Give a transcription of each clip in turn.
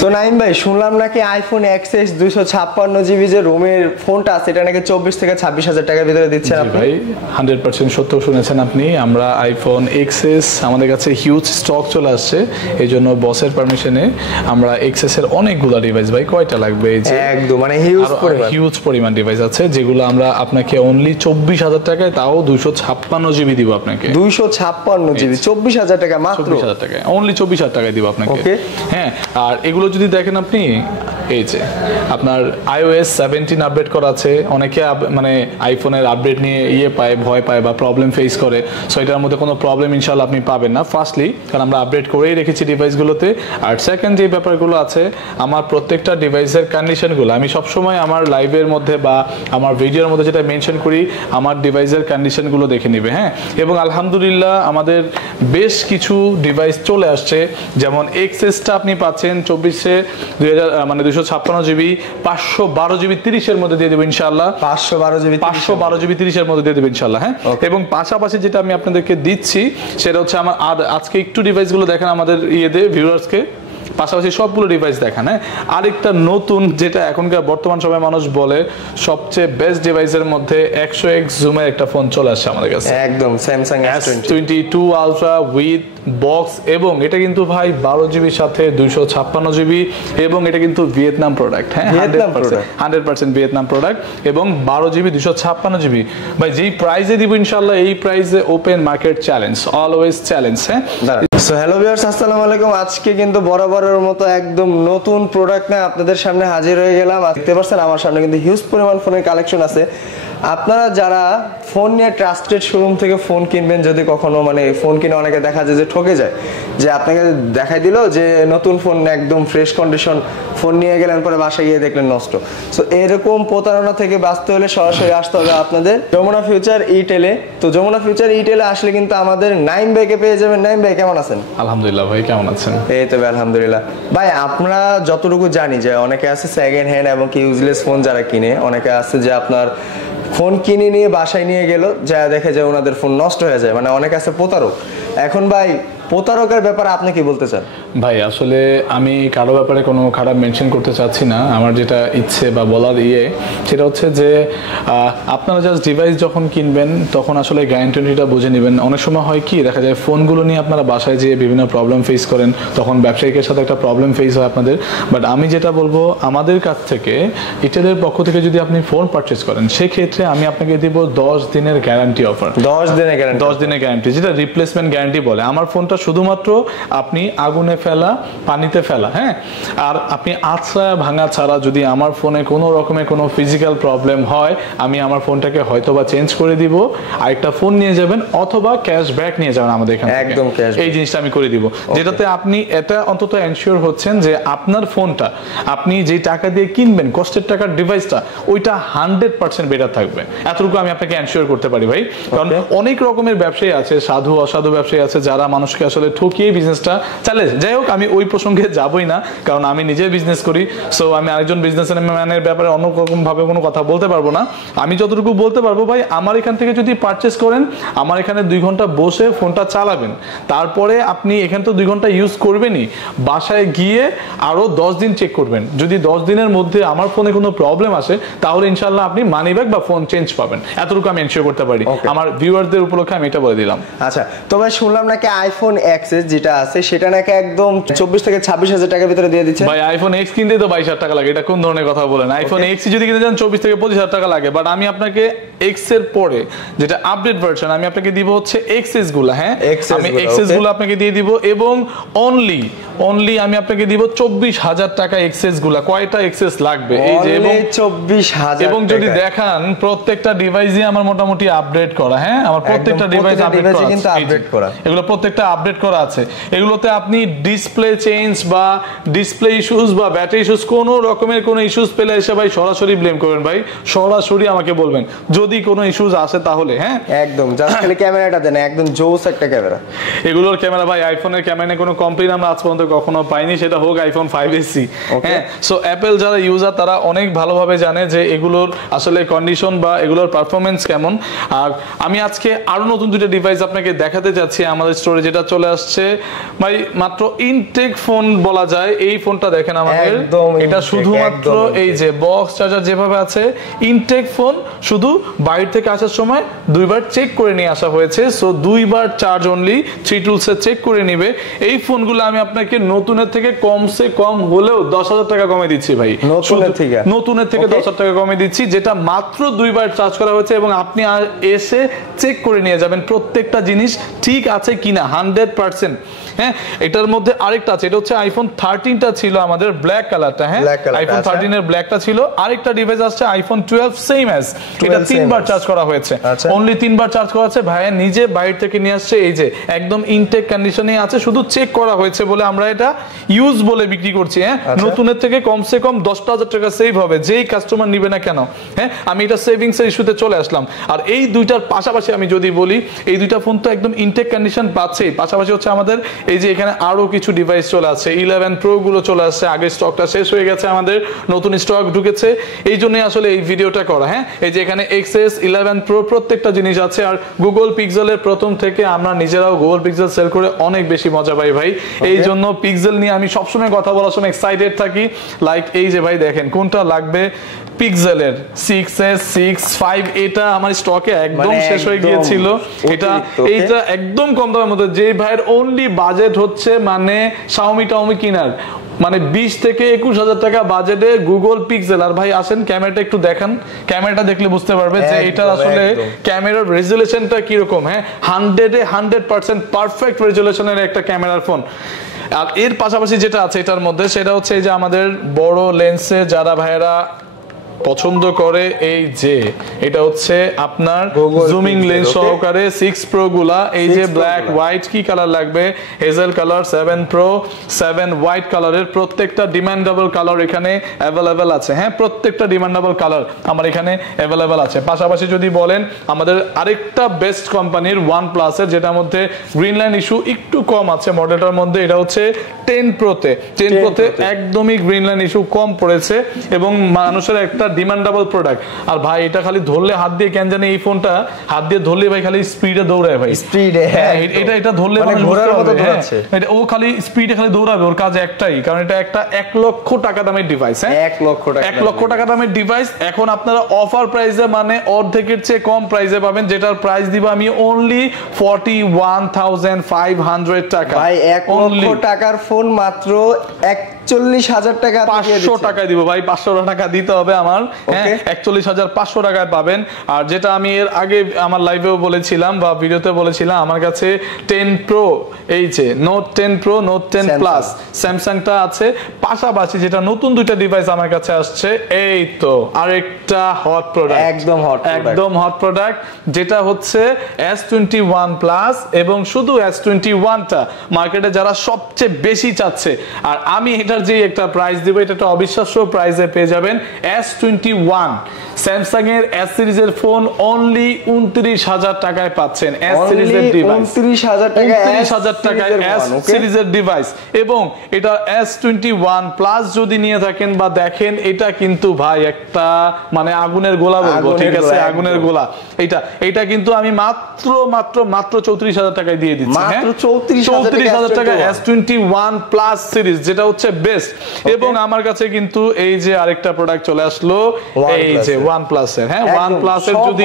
So Naim ভাই, শুনলাম নাকি আইফোন এক্সএস 256 জিবি যে রোমের ফোনটা আছে এটা নাকি 24 থেকে 26,000 টাকার ভিতরে দিচ্ছেন আপনি? ভাই 100% সত্য শুনেছেন আপনি। আমরা আইফোন এক্সএস আমাদের কাছে হিউজ স্টক চলে আসছে, এই জন্য বসের পারমিশনে আমরা এক্সএস এর অনেকগুলো ডিভাইস, ভাই কয়টা লাগবে এই যে একদম মানে হিউজ পরিমাণ ডিভাইস আছে যেগুলো আমরা আপনাকে অনলি 24,000 টাকায়, তাও 256 জিবি দিব আপনাকে। 256 জিবি 24,000 টাকা মাত্র? 24,000 টাকায়, অনলি 24,000 টাকায় দিব আপনাকে। হ্যাঁ, আর এগুলো যদি দেখেন আপনি, এই যে আপনার iOS 17 আপডেট করা আছে। অনেকে মানে আইফোনের আপডেট নিয়ে ভয় পায় বা প্রবলেম ফেস করে, সো এটার মধ্যে কোনো প্রবলেম ইনশাআল্লাহ আপনি পাবেন না। ফার্স্টলি কারণ আমরা আপডেট করেই রেখেছি ডিভাইসগুলোতে, আর সেকেন্ড যে ব্যাপারগুলো আছে, আমার প্রত্যেকটা ডিভাইসের কন্ডিশনগুলো আমি সবসময় আমার লাইভের মধ্যে বা আমার ভিডিওর মধ্যে যেটা মেনশন করি, আমার ডিভাইসের কন্ডিশনগুলো দেখে নেবে। হ্যাঁ, এবং আলহামদুলিল্লাহ আমাদের বেশ কিছু ডিভাইস চলে আসছে, যেমন এক্সএসটা আপনি পাচ্ছেন 256 জিবি 512 জিবি 30 এর মধ্যে দিয়ে দেবো ইনশাআল্লাহ। 512 জিবি 30 এর মধ্যে দিয়ে দেবো ইনশাআল্লাহ। হ্যাঁ, এবং পাশাপাশি যেটা আমি আপনাদেরকে দিচ্ছি সেটা হচ্ছে আমার আজকে একটু ডিভাইসগুলো দেখেন আমাদের ভিউয়ার্সকে, পাশাপাশি সবগুলো ডিভাইস দেখান। হ্যাঁ, আরেকটা নতুন যেটা এখনকার বর্তমান সময় মানুষ বলে সবচেয়ে বেস্ট ডিভাইসের মধ্যে 100x জুমের একটা ফোন চলে আসছে আমাদের কাছে, একদম Samsung S22 ultra with box, এবং এটা কিন্তু ভাই 12 জিবির সাথে 256 জিবি, এবং এটা কিন্তু ভিয়েতনাম প্রোডাক্ট। হ্যাঁ, 100% ভিয়েতনাম প্রোডাক্ট, এবং 12 জিবি 256 জিবি। ভাই যেই প্রাইসে দিব ইনশাআল্লাহ, এই প্রাইসে open market challenge, always challenge. হ্যাঁ, সো হ্যালো ভিউয়ার্স, আসসালামু আলাইকুম। আজকে কিন্তু বরাবরের মতো একদম নতুন প্রোডাক্ট নিয়ে আপনাদের সামনে হাজির হয়ে গেলাম। দেখতে পাচ্ছেন আমার সামনে কিন্তু হিউজ পরিমাণ ফোনের কালেকশন আছে। আপনারা যারা ফোন নিয়ে ট্রাস্টেড শোরুম থেকে ফোন কিনবেন, যদি কখনো মানে ফোন কিনে অনেকে দেখা যায় যে ঠকে যায়, যে আপনাকে দেখাই দিল যে নতুন ফোন একদম ফ্রেশ কন্ডিশন, ফোন নিয়ে গেলেন পরে বাসায় গিয়ে দেখলেন নষ্ট। সো এরকম প্রতারণা থেকে বাঁচতে হলে সরাসরি আসতে হবে আপনাদের যমুনা ফিউচার ইটেলে। তো যমুনা ফিউচার ইটেলে আসলে কিন্তু আমাদের নাইম ভাইকে পেয়ে যাবেন। নাইম ভাই কেমন আছেন? আলহামদুলিল্লাহ ভাই, কেমন আছেন? এই তো আলহামদুলিল্লাহ। ভাই আমরা যতটুকু জানি যে অনেকে আছে সেকেন্ড হ্যান্ড এবং কি ইউজলেস ফোন যারা কিনে, অনেকে আছে যে আপনার ফোন কিনে নিয়ে বাসায় নিয়ে গেল, যা দেখে যে ওনাদের ফোন নষ্ট হয়ে যায়, মানে অনেকে আছে প্রতারক। এখন ভাই প্রতারকের ব্যাপারে আপনি কি বলতে চান? ভাই আসলে আমি কারো ব্যাপারে কোনো খারাপ মেনশন করতে চাচ্ছি না। আমার যেটা ইচ্ছে বা বলার সেটা হচ্ছে যে আপনারা জাস্ট ডিভাইস যখন কিনবেন তখন আসলে গ্যারান্টিটা বুঝে নেবেন। অনেক সময় হয় কি, দেখা যায় ফোনগুলো নিয়ে আপনারা বাসায় যেয়ে বিভিন্ন প্রবলেম ফেস করেন, তখন ব্যবসায়িকের সাথে একটা প্রবলেম ফেস হয় আপনাদের। বাট আমি যেটা বলবো, আমাদের কাছ থেকে ইটেলের পক্ষ থেকে যদি আপনি ফোন পারচেস করেন, সেক্ষেত্রে আমি আপনাকে দিব 10 দিনের গ্যারান্টি অফার। 10 দিনের গ্যারান্টি, যেটা রিপ্লেসমেন্ট গ্যারান্টি বলে। আমার ফোনটা শুধুমাত্র আপনি আগুনে ফেলা, পানিতে ফেলা, হ্যাঁ, আর আপনি আঁচড়া ভাঙা ছাড়া যদি আমার ফোনে কোনো রকমের কোনো ফিজিক্যাল প্রবলেম হয়, আমি আমার ফোনটাকে হয়তোবা চেঞ্জ করে দিব, আরেকটা ফোন নিয়ে যাবেন, অথবা ক্যাশব্যাক নিয়ে যাবেন আমাদের এখানে। একদম এই জিনিসটা আমি করে দিব, যেটাতে আপনি এটা অন্তত এনশিওর হচ্ছেন যে আপনার ফোনটা আপনি যে টাকা দিয়ে কিনবেন, কষ্টের টাকার ডিভাইসটা, ওইটা 100% বেটার থাকবে। এতটুকু আমি আপনাকে এনশিওর করতে পারি ভাই। কারণ অনেক রকমের ব্যবসায়ী আছে, সাধু অসাধু ব্যবসায়ী আছে, যারা মানুষকে আসলে ঠকিয়ে বিজনেসটা চালে। যাই হোক, আমি ওই প্রসঙ্গে যাবই না, কারণ আমি নিজে বিজনেস করি। সো আমি আরেকজন বিজনেসম্যানের ব্যাপারে অন্য রকম ভাবে কোনো কথা বলতে পারবো না। আমি যতটুকু বলতে পারবো, ভাই আমার এখান থেকে যদি পারচেস করেন, আমার এখানে 2 ঘন্টা বসে ফোনটা চালাবেন, তারপরে আপনি এখানে তো 2 ঘন্টা ইউজ করবেনই, বাসায় গিয়ে আরো 10 দিন চেক করবেন। যদি 10 দিনের মধ্যে আমার ফোনে কোনো প্রবলেম আসে, তাহলে ইনশাআল্লাহ আপনি মানি ব্যাক বা ফোন চেঞ্জ পাবেন। এতটুকু আমি এনশিওর করতে পারি। আমার ভিউয়ারদের উপলক্ষে আমি এটা বলে দিলাম। আচ্ছা, তো ভাই শুনলাম নাকি আইফোন এক্সএস যেটা আছে সেটা নাকি একদম 24 থেকে 26,000 টাকার ভিতরে দিয়ে দিচ্ছে। ভাই আইফোন এক্স কিনতে তো 22,000 টাকা লাগে, এটা কোন ধরনের কথা বলেন? আইফোন এক্স যদি কিনতে যান 24 থেকে 25,000 টাকা লাগে। বাট আমি আপনাকে এক্স এর পরে যেটা আপডেট ভার্সন, আমি আপনাকে দিব হচ্ছে এক্সএস গুলো। হ্যাঁ, আমি এক্সএস গুলো আপনাকে দিয়ে দিব, এবং অনলি আমি আপনাকে দিব 24,000 টাকা এক্সএস গুলো। কয়টা এক্সএস লাগবে? এই যে, এবং 24,000, এবং যদি দেখান প্রত্যেকটা ডিভাইসই আমার মোটামুটি আপডেট করা। হ্যাঁ, আমার প্রত্যেকটা ডিভাইস আপডেট করা, এগুলো প্রত্যেকটা আপডেট করা আছে। এগুলোতে আপনি ডিসপ্লে চেঞ্জ বা ডিসপ্লে ইস্যুস বা ব্যাটারি ইস্যুস, কোনো রকমের কোনো ইস্যুস পেলে এসে ভাই সরাসরি ব্লেম করবেন। ভাই সরাসরি আমাকে বলবেন যদি কোনো ইস্যুস আসে তাহলে। হ্যাঁ, একদম জাস্ট খালি ক্যামেরাটা দেন, একদম জোস একটা ক্যামেরা। এগুলোর ক্যামেরা ভাই, আইফোনের ক্যামেরা নিয়ে কোনো কমপ্লেইন আমরা আজ পর্যন্ত কখনো পাইনি, সেটা হোক আইফোন 5s। হ্যাঁ, সো অ্যাপল যারা ইউজার তারা অনেক ভালোভাবে জানে যে এগুলোর আসলে কন্ডিশন বা এগুলোর পারফরমেন্স কেমন। আর আমি আজকে আরো নতুন 2টা ডিভাইস আপনাকে দেখাতে যাচ্ছি আমাদের স্টোরে, যেটা চলে আসছে ভাই, মাত্র ইনটেক ফোন বলা যায় এই ফোনটা। দেখেন আমাদের এটা শুধুমাত্র এই যে বক্স চার্জার যেভাবে আছে, ইনটেক ফোন, শুধু বাইরে থেকে আসার সময় দুইবার চেক করে নিয়ে আসা হয়েছে। সো দুইবার চার্জ অনলি, 3 টুলসে চেক করে নিবে। এই ফোনগুলো আমি আপনাকে নতুনের থেকে কমসে কম হলেও 10,000 টাকা কমে দিচ্ছি ভাই, নতুনের থেকে 10,000 টাকা কমে দিচ্ছি, যেটা মাত্র দুইবার চার্জ করা হয়েছে। এবং আপনি এসে চেক করে নিয়ে যাবেন প্রত্যেকটা জিনিস ঠিক আছে কিনা 100%। হ্যাঁ, এটার মধ্যে আরেকটা আছে, এটা হচ্ছে আইফোন 13টা ছিল আমাদের ব্ল্যাক কালারটা। হ্যাঁ, আইফোন 13 এর ব্ল্যাকটা ছিল। আরেকটা ডিভাইস আসছে আইফোন 12 সেম অ্যাজ, এটা 3বার চার্জ করা হয়েছে, অনলি 3বার চার্জ করা আছে। ভাইয়া নিজে বাইরে থেকে নিয়ে আসছে, এই যে একদম ইনটেক কন্ডিশনে আছে, শুধু চেক করা হয়েছে বলে আমরা এটা ইউজ বলে বিক্রি করছি। হ্যাঁ, নতুনের থেকে কমসে কম 10,000 টাকা সেভ হবে যেই কাস্টমার নিবে না কেন। হ্যাঁ, আমি এটা সেভিংস এর ইস্যুতে চলে আসলাম। আর এই দুইটার পাশাপাশি আমি যদি বলি, এই দুইটা ফোন তো একদম ইনটেক কন্ডিশন পাচ্ছে, পাশাপাশি হচ্ছে আমাদের এই যে এখানে আরো কিছু ডিভাইস চলে আসছে, 11 প্রো গুলো চলে আসছে। আগে স্টকটা শেষ হয়ে গেছে, আমাদের নতুন স্টক ঢুকেছে, এই জন্য আসলে এই ভিডিওটা করা। হ্যাঁ, এই যে এখানে XS 11 প্রো প্রত্যেকটা জিনিস আছে। আর গুগল পিক্সেলের প্রথম থেকে আমরা নিজেরাও গুগল পিক্সেল সেল করে অনেক বেশি মজা পাই ভাই। এই জন্য পিক্সেল নিয়ে আমি সবসময় কথা বলার সময় এক্সাইটেড থাকি। লাইক এই যে ভাই দেখেন কোনটা লাগবে, পিক্সেলের 6s 6 5, এটা আমার স্টকে একদম শেষ হয়ে গিয়েছিল। এটা একদম কম দামের মধ্যে, যে ভাইয়ের অনলি বাজেট হচ্ছে মানে Xiaomi টাউমি কিনার, মানে 20 থেকে 21,000 টাকা বাজেটে গুগল পিক্সেল। আর ভাই আসেন ক্যামেরাটা একটু দেখান, ক্যামেরাটা দেখলে বুঝতে পারবে যে এটা আসলে ক্যামেরার রেজুলেশনটা কিরকম। হ্যাঁ, 100% পারফেক্ট রেজুলেশনের একটা ক্যামেরার ফোন। আর এর পাশাপাশি যেটা আছে এটার মধ্যে, সেটা হচ্ছে এই যে আমাদের বড় লেন্সে যারা ভাইয়েরা পছন্দ করে, এই যে এটা হচ্ছে আপনার জুমিং লেন্স সহকারে 6 প্রো গুলা। এই যে ব্ল্যাক হোয়াইট কি কালার লাগবে, হেজেল কালার, 7 প্রো 7 হোয়াইট কালারের প্রত্যেকটা ডিমান্ডেবল কালার এখানে অ্যাভেলেবেল আছে। হ্যাঁ, প্রত্যেকটা ডিমান্ডেবল কালার আমার এখানে অ্যাভেলেবেল আছে। পাশাপাশি যদি বলেন আমাদের আরেকটা বেস্ট কোম্পানির OnePlus এর, যেটার মধ্যে গ্রিন লাইন ইস্যু একটু কম আছে মডেলটার মধ্যে, এটা হচ্ছে 10 প্রোতে একদমই গ্রিন লাইন ইস্যু কম পড়েছে এবং মানুষের একটা ডিমান্ডেবল প্রোডাক্ট। আর ভাই এটা খালি ধরলে হাত দিয়ে, কেন জানি এই ফোনটা হাত দিয়ে ধরলে ভাই খালি স্পিডে দৌড়ায় ভাই, স্পিডে। হ্যাঁ, এটা ধরলে মানে ঘোড়ার মতো দৌড়াচ্ছে। এটা ও খালি স্পিডে খালি দৌড়াবে, ওর কাজ একটাই, কারণ এটা একটা 1 লক্ষ টাকা দামের ডিভাইস। হ্যাঁ, 1 লক্ষ টাকা দামের ডিভাইস। এখন আপনারা অফার প্রাইসে মানে অর্ধেকের চেয়ে কম প্রাইসে পাবেন, যেটার প্রাইস দিব আমি অনলি 41,500 টাকা। ভাই 1 লক্ষ টাকার ফোন মাত্র 41,000 টাকা, 500 টাকায় দিব ভাই, 500 টাকা দিতে হবে আমার। হ্যাঁ, 41,500 টাকায় পাবেন। আর যেটা আমি এর আগে আমার লাইভেও বলেছিলাম বা ভিডিওতে বলেছিলাম, আমার কাছে 10 প্রো, এই যে নোট 10 প্রো, নোট 10 প্লাস স্যামসাংটা আছে। পাশাপাশি যেটা নতুন দুইটা ডিভাইস আমার কাছে আসছে, এই তো আরেকটা হট প্রোডাক্ট, একদম হট প্রোডাক্ট, যেটা হচ্ছে S21 প্লাস। এবং শুধু S21টা মার্কেটে যারা সবচেয়ে বেশি চাচ্ছে, আর আমি এটার যে একটা প্রাইস দিব, এটা একটা অবিশ্বাস্য প্রাইসে পেয়ে যাবেন। S21 স্যামসাং এর S সিরিজের ফোন অনলি 29,000 টাকায় পাচ্ছেন। S সিরিজের ডিভাইস 29,000 টাকায় S সিরিজের ডিভাইস। এবং এটা S21 প্লাস যদি নিয়ে থাকেন বা দেখেন, এটা কিন্তু ভাই একটা মানে আগুনের গোলা বলবো, ঠিক আছে, আগুনের গোলা। এটা কিন্তু আমি মাত্র 34,000 টাকায় দিয়ে দিচ্ছি। মাত্র 34,000 টাকা S21 প্লাস সিরিজ, যেটা হচ্ছে বেস্ট। এবং আমার কাছে কিন্তু এই যে আরেকটা প্রোডাক্ট চলে আসলো, এই যে OnePlus এর। হ্যাঁ, OnePlus এর যদি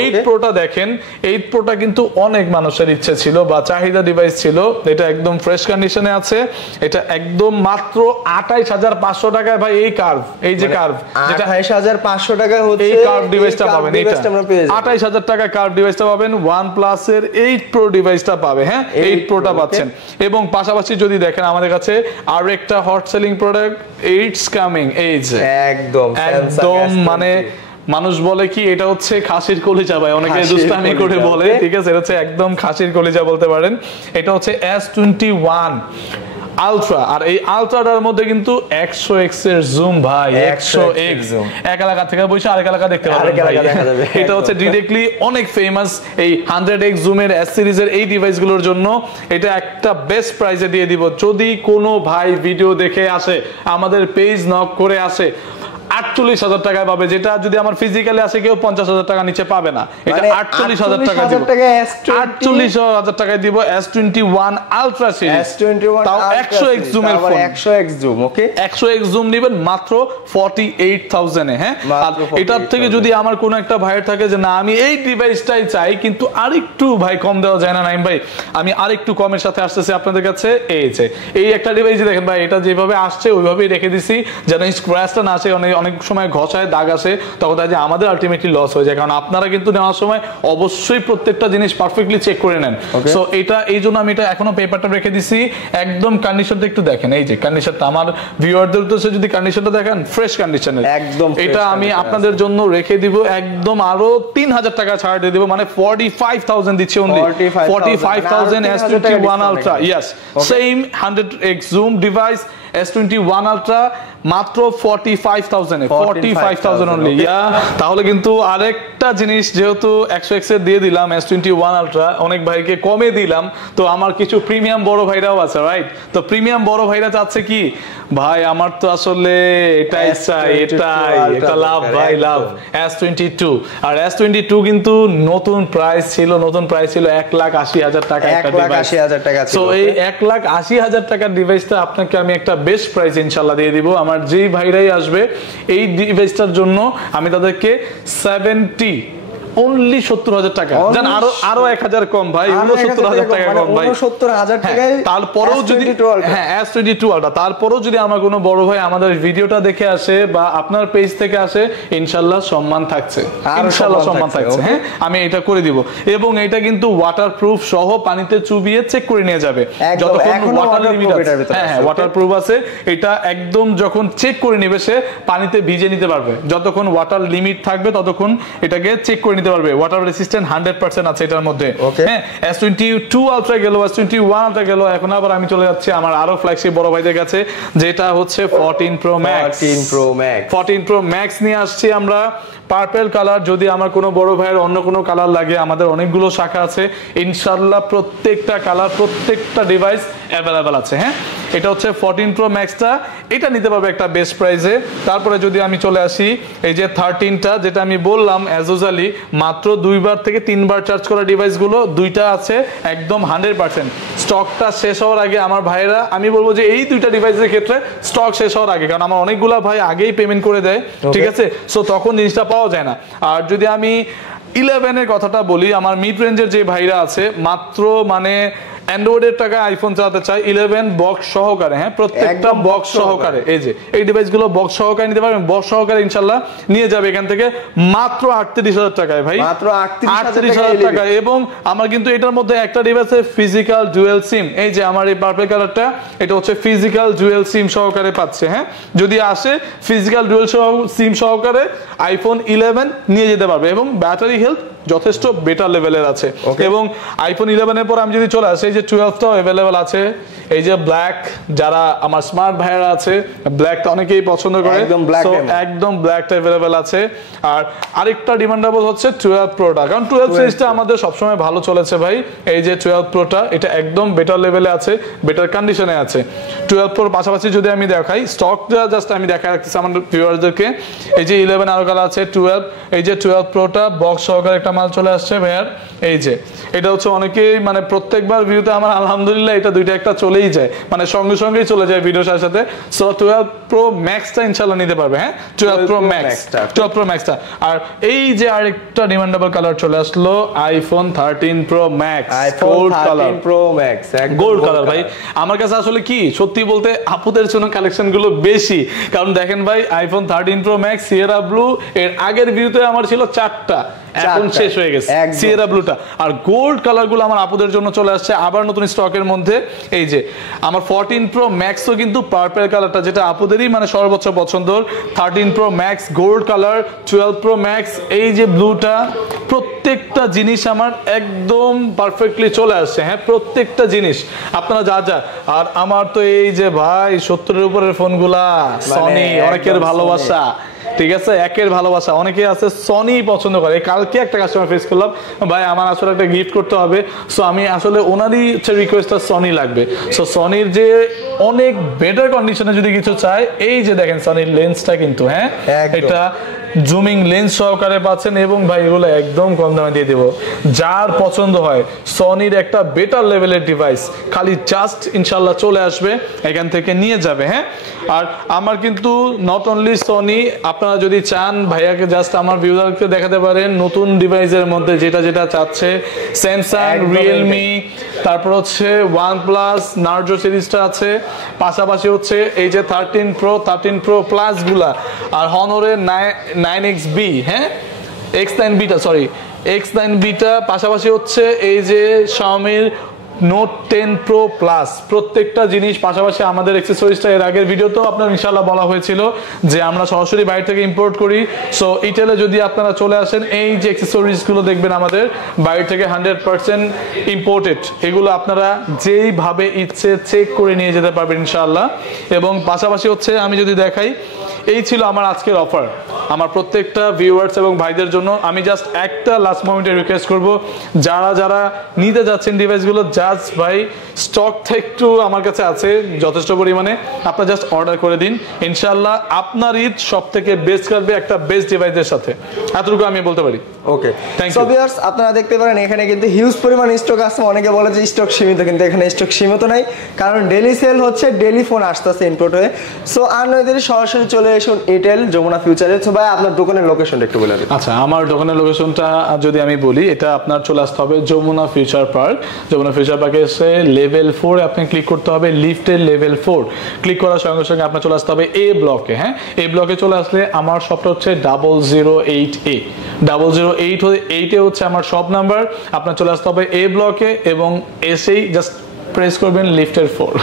8 প্রোটা দেখেন, 8 প্রোটা কিন্তু অনেক মানুষের ইচ্ছে ছিল বা চাহিদা ডিভাইস ছিল। এটা একদম ফ্রেশ কন্ডিশনে আছে, এটা একদম মাত্র 28,500 টাকায় ভাই। এই কার্ভ, এই যে কার্ভ, যেটা 28,500 টাকা হচ্ছে, এই কার্ভ ডিভাইসটা পাবেন। এটা 28,000 টাকা কার্ভ ডিভাইসটা পাবেন, OnePlus এর 8 প্রো ডিভাইসটা পাবে। হ্যাঁ, 8 প্রোটা পাচ্ছেন। এবং পাশাপাশি যদি দেখেন আমাদের কাছে আর একটা hot selling product, it's coming, এই যে একদম মানে মানুষ বলে কি এটা হচ্ছে খাসির কলিজা ভাই, অনেকে দুষ্টামি করে বলে, ঠিক আছে, এটা হচ্ছে একদম খাসির কলিজা বলতে পারেন। এটা হচ্ছে S21 আলট্রা। আর এই আলট্রাটার মধ্যে কিন্তু 100x এর জুম ভাই, 100x, এক এলাকা থেকে বসে আরেক এলাকা দেখতে পারবেন। এটা হচ্ছে ডিরেক্টলি অনেক ফেমাস এই 100x জুমের S সিরিজের এই ডিভাইসগুলোর জন্য। এটা একটা বেস্ট প্রাইসে দিয়ে দিব। যদি কোনো ভাই ভিডিও দেখে আসে, আমাদের পেজ নক করে আসে, 8 48,000 টাকায় পাবে, যেটা যদি আমার ফিজিক্যালি আসে কেউ 50,000 টাকা নিচে পাবে না। এটা 48,000 টাকা দিব, 48,000 টাকায় দিব S21 আলট্রা সিরিজ, তাও 100x জুমের ফোন, 100x জুম। ওকে, 100x জুম নেবেন মাত্র 48,000 এ। হ্যাঁ, আর এটার থেকে যদি আমার কোন একটা ভাইয়ের থাকে যে না আমি এই ডিভাইসটাই চাই কিন্তু আরেকটু ভাই কম দেওয়া যায় না নাইম ভাই, আমি আরেকটু কমের সাথে আসতেছি আপনাদের কাছে। এই একটা ডিভাইস দেখেন ভাই, এটা যেভাবে আসছে ওইভাবেই রেখে দিছি যেন স্ক্র্যাচটা না আসে। অনেক সময় ঘষায় দাগ আসে, তখন তাই যে আমাদের আলটিমেটলি লস হয়ে যায়, কারণ আপনারা কিন্তু নেওয়ার সময় অবশ্যই প্রত্যেকটা জিনিস পারফেক্টলি চেক করে নেন। সো এটা এই জন্য আমি এটা এখনো পেপারটা রেখে দিছি। একদম কন্ডিশনটা একটু দেখেন, এই যে কন্ডিশনটা আমার ভিউয়ারদের উদ্দেশ্যে যদি কন্ডিশনটা দেখেন, ফ্রেশ কন্ডিশনের একদম। এটা আমি আপনাদের জন্য রেখে দিব একদম, আরো 3,000 টাকা ছাড় দিয়ে দিব, মানে 45,000 দিচ্ছি only, 45,000 S21 ultra. Yes, same 100x zoom device S21 ultra মাত্র 45,000 এ, 45,000 অনলি। তাহলে কিন্তু আরেকটা জিনিস যেহেতু 100x এর দিয়ে দিলাম S21 আলট্রা, অনেক ভাইকে কমে দিলাম, তো আমার কিছু প্রিমিয়াম বড় ভাইরাও আছে, রাইট? তো প্রিমিয়াম বড় ভাইরা চাচ্ছে কি ভাই আমার তো আসলে এটাই চাই, এটা লাভ ভাই, লাভ S22। আর S22 কিন্তু নতুন প্রাইস ছিল 1,80,000 টাকা একটা ডিভাইস। সো এই 1,80,000 টাকার ডিভাইসটা আপনাকে আমি একটা বেস্ট প্রাইস ইনশাআল্লাহ দিয়ে দিব। আমার যেই ভাইরাই আসবে এই ডিভাইসটার জন্য আমি তাদেরকে 70 70,000 টাকা, জান আরো 1,000 কম ভাই, 69,000 টাকা কম ভাই, 69,000 টাকায়। তারপরেও যদি হ্যাঁ S22 আলট্রা, তারপরেও যদি আমার কোনো বড় ভাই আমাদের ভিডিওটা দেখে আসে বা আপনার পেজ থেকে আসে, ইনশাআল্লাহ সম্মান থাকছে, ইনশাআল্লাহ সম্মান থাকছে। হ্যাঁ, আমি এটা করে দিব, এবং এটা কিন্তু ওয়াটারপ্রুফ সহ পানিতে চুবিয়ে চেক করে নিয়ে যাবে যতক্ষণ ওয়াটার লিমিট আছে। হ্যাঁ, ওয়াটারপ্রুফ আছে, এটা একদম যখন চেক করে নেবে সে পানিতে ভিজে নিতে পারবে, যতক্ষণ ওয়াটার লিমিট থাকবে ততক্ষণ এটাকে চেক করে নিতে পারবে। ওয়াটার রেসিস্ট্যান্ট 100% আছে এটার মধ্যে। হ্যাঁ, S22 আলট্রা গেল, S21 আলট্রা গেল, এখন আবার আমি চলে যাচ্ছি আমার আরো ফ্ল্যাগশিপ বড় ভাইদের কাছে, যেটা হচ্ছে 14 Pro Max। 14 Pro Max নিয়ে আসছি আমরা পার্পল কালার। যদি আমার কোনো বড় ভাইয়ের অন্য কোনো কালার লাগে, আমাদের অনেকগুলো শাখা আছে, ইনশাআল্লাহ প্রত্যেকটা কালার প্রত্যেকটা ডিভাইস অ্যাভেলেবেল আছে। হ্যাঁ, এটা হচ্ছে 14 Pro Maxটা, এটা নিতে পারবে একটা বেস্ট প্রাইসে। তারপরে যদি আমি চলে আসি এই যে 13টা, যেটা আমি বললাম অ্যাজ ইউজুয়ালি মাত্র 2বার থেকে 3বার চার্জ করা ডিভাইসগুলো, দুইটা আছে একদম 100%। স্টকটা শেষ হওয়ার আগে আমার ভাইরা, আমি বলবো যে এই দুইটা ডিভাইসের ক্ষেত্রে স্টক শেষ হওয়ার আগে, কারণ আমার অনেকগুলো ভাই আগেই পেমেন্ট করে দেয়, ঠিক আছে? সো তখন জিনিসটা পাওয়া যায় না। আর যদি আমি 11 এর কথাটা বলি, আমার মিড রেঞ্জের যে ভাইরা আছে, মাত্র মানে অ্যান্ড্রয়েডের টাকা আইফোন চালাতে চাই 11 বক্স সহকারে। হ্যাঁ, প্রত্যেকটা বক্স সহকারে, এই যে এই ডিভাইসগুলো বক্স সহকারে নিতে পারবেন, বক্স সহকারে ইনশাআল্লাহ নিয়ে যাবে এখান থেকে মাত্র 38,000 টাকায় ভাই, মাত্র 38,000 টাকা। এবং আমার কিন্তু এটার মধ্যে একটা ডিভাইসে ফিজিক্যাল ডুয়াল সিম, এই যে আমার এই পার্পল কালারটা, এটা হচ্ছে ফিজিক্যাল ডুয়াল সিম সহকারে পাচ্ছে। হ্যাঁ, যদি আসে ফিজিক্যাল ডুয়াল সিম সহকারে আইফোন 11 নিয়ে যেতে পারবে, এবং ব্যাটারি হেলথ যথেষ্ট বেটার লেভেলের আছে। এবং আইফোন 11 এর পর আমি যদি চলে আসি, এই যে 12টাও अवेलेबल আছে। এই যে ব্ল্যাক, যারা আমার স্মার্ট ভাইরা আছে, ব্ল্যাকটা অনেকেই পছন্দ করে, একদম ব্ল্যাকটা अवेलेबल আছে। আর আরেকটা ডিমান্ডেবল হচ্ছে 12 প্রোটা, কারণ 12 সিরিজটা আমাদের সবসময় ভালো চলেছে ভাই। এই যে 12 প্রোটা, এটা একদম বেটার লেভেলে আছে, বেটার কন্ডিশনে আছে। 12 প্রোর পাশাপাশি যদি আমি দেখাই স্টকটা, জাস্ট আমি দেখাই রাখতেছি আমাদের ভিউয়ারদেরকে, এই যে 11 আরো কালার আছে, 12, এই যে 12 প্রোটা বক্স সহকারে একটা মাল চলে আসছে ভাইয়ার। এই যে এটা হচ্ছে অনেকেই মানে প্রত্যেকবার ভিউতে আমার আলহামদুলিল্লাহ এটা দুইটা একটা চলেই যায়, মানে সঙ্গে সঙ্গেই চলে যায় ভিডিওর সাথে সাথে। সো 12 প্রো ম্যাক্সটা ইনশাআল্লাহ নিতে পারবে। হ্যাঁ, 12 প্রো ম্যাক্সটা। আর এই যে আরেকটা ডিমান্ডেবল কালার চলে আসলো, iPhone 13 pro max gold colour, gold colour. ভাই আমার কাছে আসলে কি সত্যি বলতে আপুদের জন্য কালেকশন গুলো বেশি, কারণ দেখেন ভাই iPhone 13 pro max Sierra blue এর আগের ভিডিওতে আমার ছিল 4টা, এখন শেষ হয়ে গেছে সিয়েরা ব্লুটা। আর গোল্ড কালার গুলো আমার আপুদের জন্য চলে আসছে আবার নতুন স্টকের মধ্যে। এই যে আমার 14 প্রো ম্যাক্সও কিন্তু পার্পল কালারটা, যেটা আপুদেরই মানে সর্বোচ্চ পছন্দের, 13 pro max gold colour, 12 pro max এই যে ব্লুটা, প্রত্যেকটা জিনিস আমার একদম পারফেক্টলি চলে আসছে। হ্যাঁ, প্রত্যেকটা জিনিস আপনারা যা যা। আর আমার তো এই যে ভাই 70 এর উপরের ফোনগুলা সনি, অনেকের ভালোবাসা, ঠিক আছে, একের ভালোবাসা। অনেকে আছে সনি পছন্দ করে। কালকে একটা কাস্টমার ফেস করলাম, ভাই আমার আসলে একটা গিফট করতে হবে, সো আমি আসলে ওনারই রিকোয়েস্টটা সনি লাগবে। সো সনির যে অনেক বেটার কন্ডিশনে যদি কিছু চায়, এই যে দেখেন সনির লেন্সটা কিন্তু, হ্যাঁ এটা জুমিং লেন্স সহকারে পাচ্ছেন, এবং ভাই এগুলো একদম কম দামে দিয়ে দেবো। যার পছন্দ হয় সনির একটা বেটার লেভেলের ডিভাইস, খালি জাস্ট ইনশাল্লাহ চলে আসবে এখান থেকে নিয়ে যাবে। হ্যাঁ, আর আমার কিন্তু নট অনলি সনি, আপনারা যদি চান ভাইয়াকে জাস্ট আমার ভিউয়ারকে দেখাতে পারেন নতুন ডিভাইসের মধ্যে যেটা যেটা চাচ্ছে, স্যামসাং, রিয়েলমি, তারপর হচ্ছে OnePlus নার্জো সিরিজটা আছে, পাশাপাশি হচ্ছে এই যে 13 Pro প্লাস গুলা, আর হনরের 9XB, হ্যাঁ X9Bটা, সরি X9Bটা, পাশাপাশি হচ্ছে এই যে Xiaomi Note 10 Pro Plus, প্রত্যেকটা জিনিস পাশাপাশি আমাদের অ্যাকসেসরিজটা এর আগের ভিডিওতেও আপনার ইনশাআল্লাহ বলা হয়েছিল যে আমরা সরাসরি বাইরে থেকে ইম্পোর্ট করি। সো ইটেলে যদি আপনারা চলে আসেন, এই যে অ্যাকসেসরিজগুলো দেখবেন আমাদের বাইরে থেকে 100% ইম্পোর্টেড, এগুলো আপনারা যেইভাবে ইচ্ছে চেক করে নিয়ে যেতে পারবেন ইনশাআল্লাহ। এবং পাশাপাশি হচ্ছে আমি যদি দেখাই, এই ছিল আমার আজকের অফার আমার প্রত্যেকটা ভিউয়ার্স এবং ভাইদের জন্য। আমি জাস্ট একটা লাস্ট মোমেন্টে রিকোয়েস্ট করব, যারা যারা নিতে যাচ্ছেন ডিভাইসগুলো, জাস্ট ভাই স্টকটা একটু আমার কাছে আছে যথেষ্ট পরিমাণে, আপনারা জাস্ট অর্ডার করে দিন, ইনশাআল্লাহ আপনার ঈদ সব থেকে বেস্ট কাটবে একটা বেস্ট ডিভাইসের সাথে, এতটুকু আমি বলতে পারি। ওকে, সো ভিউয়ার্স আপনারা দেখতে পারেন এখানে কিন্তু হিউজ পরিমাণ স্টক আছে। অনেকে বলে যে স্টক সীমিত, কিন্তু এখানে স্টক সীমিত নাই, কারণ ডেলি সেল হচ্ছে, ডেলি ফোন আসতেছে ইম্পোর্ট হয়ে। সো আর নয়দের সরাসরি চলে আসুন ইটেল যমুনা ফিউচারে। সো ভাই আপনার দোকানের লোকেশনটা একটু বলে দিন। আচ্ছা, আমার দোকানের লোকেশনটা যদি আমি বলি, এটা আপনার চলে আসতে হবে Jamuna future park. Jamuna future পার্কে এসে লেভেল 4 আপনি ক্লিক করতে হবে, লিফটের লেভেল 4 ক্লিক করার সঙ্গে সঙ্গে আপনার চলে আসতে হবে এ ব্লকে। হ্যাঁ, এই ব্লকে চলে আসলে আমার শপটা হচ্ছে 008A 008 হচ্ছে আমার শপ নাম্বার। আপনার চলে আসতে হবে এ ব্লকে এবং এসেই জাস্ট প্রেস করবেন লিফটের 4,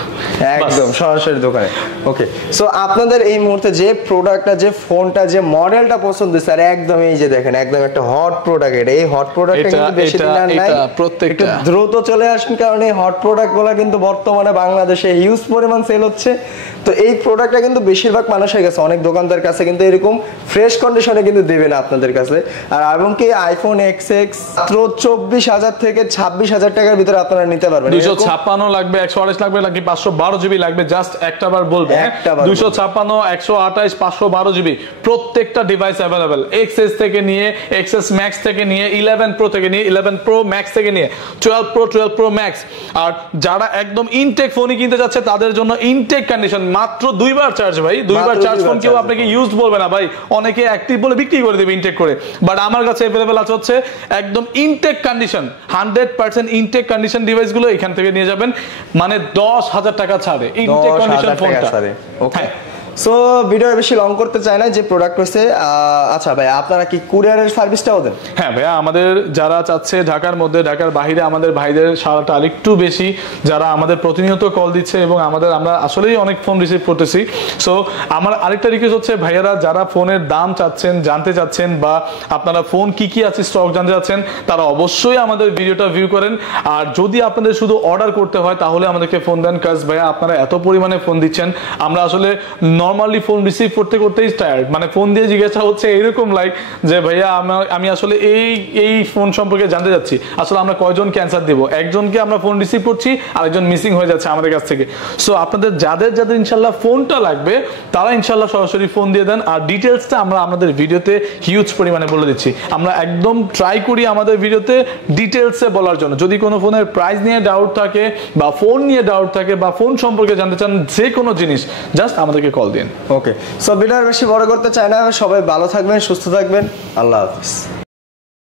একদম সরাসরি দোকানে। ওকে, সো আপনাদের এই মুহূর্তে যে প্রোডাক্টটা, যে ফোনটা, যে মডেলটা পছন্দ স্যার, একদম এই যে দেখেন একদম একটা হট প্রোডাক্ট। এটা এই হট প্রোডাক্টটা কিন্তু বেশি দিন আর নাই, প্রত্যেকটা দ্রুত চলে আসুন, কারণ এই হট প্রোডাক্টগুলো কিন্তু বর্তমানে বাংলাদেশে হিউজ পরিমাণ সেল হচ্ছে। তো এই প্রোডাক্টটা কিন্তু বেশিরভাগ মানুষের কাছে, অনেক দোকানদার কাছে কিন্তু এরকম ফ্রেশ কন্ডিশনে কিন্তু দেবে না আপনাদের কাছে। আর এবং কি আইফোন XX মাত্র 24,000 থেকে 26,000 টাকার ভিতরে আপনারা নিতে পারবেন। 256 লাগবে, 128 লাগবে, নাকি 512 জিবি লাগবে, জাস্ট একটা বার বলবে। 256, 128, 512 জিবি প্রত্যেকটা ডিভাইস अवेलेबल। XS থেকে নিয়ে XS Max থেকে নিয়ে 11 Pro থেকে নিয়ে 11 Pro Max থেকে নিয়ে 12 Pro 12 Pro Max। আর যারা একদম ইনটেক ফোনই কিনতে যাচ্ছে তাদের জন্য ইনটেক কন্ডিশন, মাত্র 2 বার চার্জ ভাই, 2 বার চার্জ ফোন কেউ আপনাকে ইউজড বলবে না ভাই। অনেকে অ্যাক্টিভ বলে বিক্রি করে দেবে ইনটেক করে, বাট আমার কাছে अवेलेबल আছে হচ্ছে একদম ইনটেক কন্ডিশন, 100% ইনটেক কন্ডিশন ডিভাইসগুলো এখান থেকে নিয়ে যাবেন, মানে 10,000 টাকা ছাড়ে ইনটেক কন্ডিশন ফোনটা। ওকে, সো ভিডিও বেশি লং করতে চাই না, যে প্রোডাক্ট হচ্ছে। আচ্ছা ভাই, আপনারা কি কুরিয়ারের সার্ভিসটাও দেন? হ্যাঁ ভাইয়া, আমাদের যারা চাচ্ছে ঢাকার মধ্যে, ঢাকার বাইরে, আমাদের ভাইদের সারাটা আরেকটু বেশি, যারা আমাদের প্রতিনিয়ত কল দিচ্ছে এবং আমরা আসলেই অনেক ফোন রিসিভ করতেছি। সো আমার আরেকটা রিকোয়েস্ট হচ্ছে, ভাইয়ারা যারা ফোনের দাম চাচ্ছেন, জানতে চাচ্ছেন, বা আপনারা ফোন কি কি আছে স্টক জানতে চাচ্ছেন, তারা অবশ্যই আমাদের ভিডিওটা ভিউ করেন। আর যদি আপনাদের শুধু অর্ডার করতে হয় তাহলে আমাদেরকে ফোন দেন, কাজ ভাইয়া আপনারা এত পরিমাণে ফোন দিচ্ছেন, আমরা আসলে নরমালি ফোন রিসিভ করতে করতেই টায়ার্ড। মানে ফোন দিয়ে জিজ্ঞাসা হচ্ছে এরকম লাইক যে ভাইয়া আমি আসলে এই ফোন সম্পর্কে জানতে যাচ্ছি, আসলে আমরা কয়জন ক্যান্সার দিব, একজনকে আমরা ফোন রিসিভ করছি আরেকজন মিসিং হয়ে যাচ্ছে আমাদের কাছ থেকে। সো আপনাদের যাদের যাদের ইনশাল্লাহ ফোনটা লাগবে তারা ইনশাল্লাহ সরাসরি ফোন দিয়ে দেন, আর ডিটেলসটা আমরা আমাদের ভিডিওতে হিউজ পরিমাণে বলে দিচ্ছি। আমরা একদম ট্রাই করি আমাদের ভিডিওতে ডিটেলসে বলার জন্য। যদি কোনো ফোনের প্রাইস নিয়ে ডাউট থাকে বা ফোন নিয়ে ডাউট থাকে বা ফোন সম্পর্কে জানতে চান, যে কোনো জিনিস জাস্ট আমাদেরকে কল দিন। ওকে, সো ভিডিও বেশি বড় করতে চাই না, সবাই ভালো থাকবেন, সুস্থ থাকবেন, আল্লাহ হাফিজ।